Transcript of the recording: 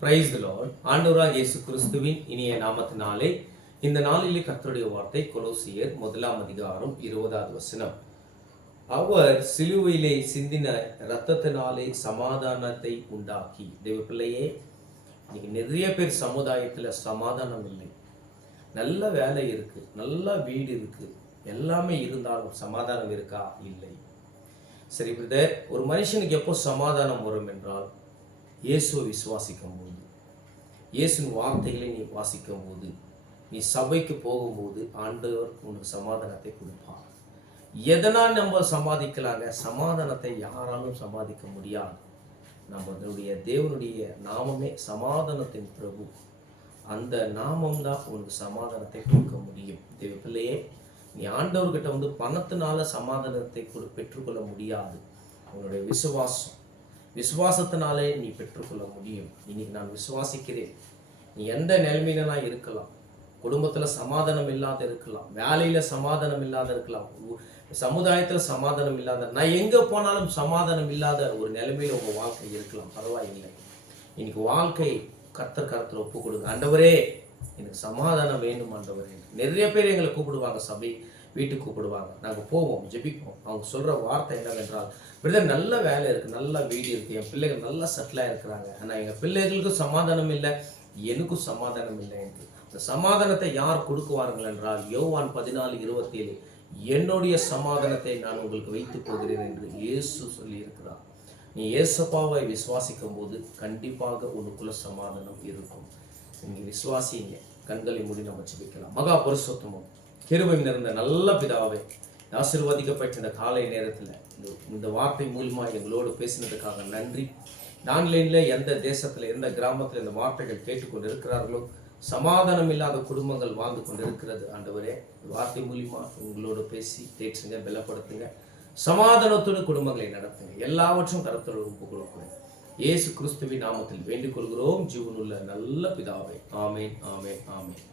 Praise the Lord. ஆண்டவராகிய இயேசு கிறிஸ்துவின் இனிய நாமத்தினாலே இந்த நாளிலே கர்த்தருடைய வார்த்தை கொலோசியர் 1:20. அவர் சிலுவையிலே சிந்தின இரத்தத்தினாலே சமாதானத்தை உண்டாக்கி. தேவ பிள்ளையே, இன்னைக்கு நிறைய பேர் சமுதாயத்தில் சமாதானம் இல்லை. நல்ல வேலை இருக்கு, நல்ல வீடு இருக்கு, எல்லாமே இருந்தாலும் சமாதானம் இருக்கா? இல்லை. சரி பிரதர், ஒரு மனுஷனுக்கு எப்போ சமாதானம் வரும் என்றால் இயேசுவை விசுவாசிக்கும் போது, இயேசுவின் வார்த்தைகளை நீ வாசிக்கும் போது, நீ சபைக்கு போகும்போது ஆண்டவர் உனக்கு சமாதானத்தை கொடுப்பார். எதனால் நம்ம சமாதிக்கலாங்க? சமாதானத்தை யாராலும் சமாதிக்க முடியாது. நம்மளுடைய தேவனுடைய நாமமே சமாதானத்தின் பிரபு. அந்த நாமம் தான் உனக்கு சமாதானத்தை கொடுக்க முடியும். தேவ பிள்ளையே, நீ ஆண்டவர்கிட்ட பணத்தினால சமாதானத்தை பெற்றுக்கொள்ள முடியாது. உன்னுடைய விசுவாசத்தினாலே நீ பெற்றுக்கொள்ள முடியும். இன்னைக்கு நான் விசுவாசிக்கிறேன். நீ எந்த நிலைமையில இருக்கலாம், குடும்பத்தில் சமாதானம் இல்லாத இருக்கலாம், வேலையில் சமாதானம் இல்லாத இருக்கலாம், சமுதாயத்தில் சமாதானம் இல்லாத, நான் எங்கே போனாலும் சமாதானம் இல்லாத ஒரு நிலைமையில் உங்கள் வாழ்க்கை இருக்கலாம். பரவாயில்லை. இன்னைக்கு வாழ்க்கை கர்த்தர் ஒப்பு கொடுங்க. ஆண்டவரே, எனக்கு சமாதானம் வேண்டும் ஆண்டவரே. நிறைய பேர் எங்களை கூப்பிடுவாங்க, சபை வீட்டுக்கு கூப்பிடுவாங்க, நாங்கள் போவோம், ஜெபிப்போம். அவங்க சொல்கிற வார்த்தை என்னவென்றால், பிரதர் நல்ல வேலை இருக்குது, நல்ல வீடு இருக்குது, என் பிள்ளைகள் நல்லா செட்டிலாக இருக்கிறாங்க, ஆனால் எங்கள் பிள்ளைகளுக்கும் சமாதானம் இல்லை, எனக்கும் சமாதானம் இல்லை என்று. அந்த சமாதானத்தை யார் கொடுக்குவார்கள் என்றால், யோவான் 14:27, என்னுடைய சமாதானத்தை நான் உங்களுக்கு வைத்து போகிறேன் என்று இயேசு சொல்லி இருக்கிறார். நீ இயேசுப்பாவை விசுவாசிக்கும் போது கண்டிப்பாக உனக்குள்ள சமாதானம் இருக்கும். நீங்கள் விசுவாசிங்க. கண்களை மூடி நம்ம ஜெபிக்கலாம். மகா பரிசுத்தமும் கிருபை நிறைந்த நல்ல பிதாவே, ஆசீர்வதிக்கப்பட்ட இந்த காலை நேரத்தில் இந்த வார்த்தை மூலமாக எங்களோடு பேசினதுக்காக நன்றி. ஆன்லைனில் எந்த தேசத்தில் எந்த கிராமத்தில் இந்த வார்த்தைகள் கேட்டுக்கொண்டு இருக்கிறார்களோ, சமாதானம் இல்லாத குடும்பங்கள் வாழ்ந்து கொண்டு இருக்கிறது. ஆண்டவரே, வார்த்தை மூலியமாக உங்களோடு பேசி தேற்றுங்க, பலப்படுத்துங்க, சமாதானத்தோடு குடும்பங்களை நடத்துங்க. எல்லாவற்றும் கருத்தோடு ஒப்பு கொடுக்கிறேன். இயேசு கிறிஸ்துவின் நாமத்தில் வேண்டிக் கொள்கிறோம் ஜீவனுள்ள நல்ல பிதாவே. ஆமேன், ஆமேன், ஆமேன்.